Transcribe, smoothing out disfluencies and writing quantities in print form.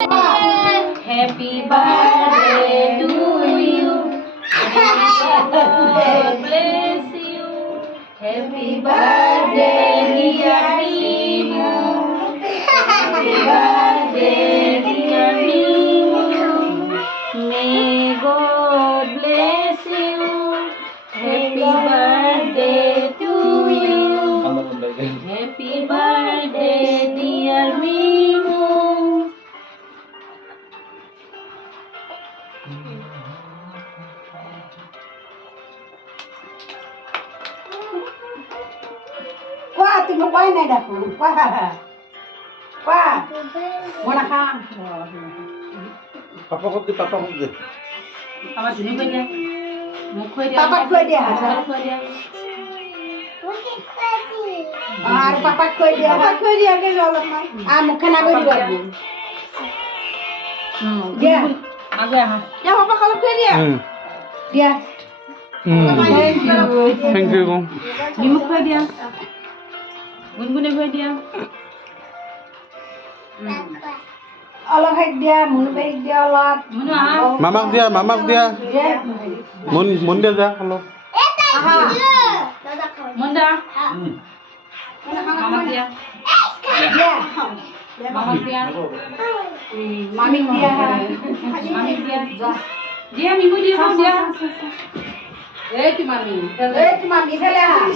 Happy birthday to you. God bless you. Happy birthday, dear Mimu. Happy birthday, dear Mimu. May God bless you. Happy birthday to you. Happy birthday, dear Mimu. Qua তুমি কয় নাই দেখো qua qua মনা খা papa কত দে আমার ঝুনু কই দিয়া মুখ কই দিয়া পাপা কই দিয়া কই দিয়া আর পাপা কই দিয়া কে অলপমান আর মুখে না কই দিবা দিয়া আগে আহা দিয়া পাপা কল কই দিয়া দিয়া থ্যাংক ইউ মুখ কই দিয়া গুনগুনে কই দিয়া অলপ হাইক দিয়া মুনু বাইক দিয়া অলপ মুনু আহা মামাক দিয়া মন দিয়া যা অলপ আহা মুন্ডা মামা দিয়া দিয়া মামা দিয়া মামি দিয়া মামি দিয়া দিয়া মিমু দিয়া সব দিয়া এই কি মামি এই তোমার মিঠালে আহা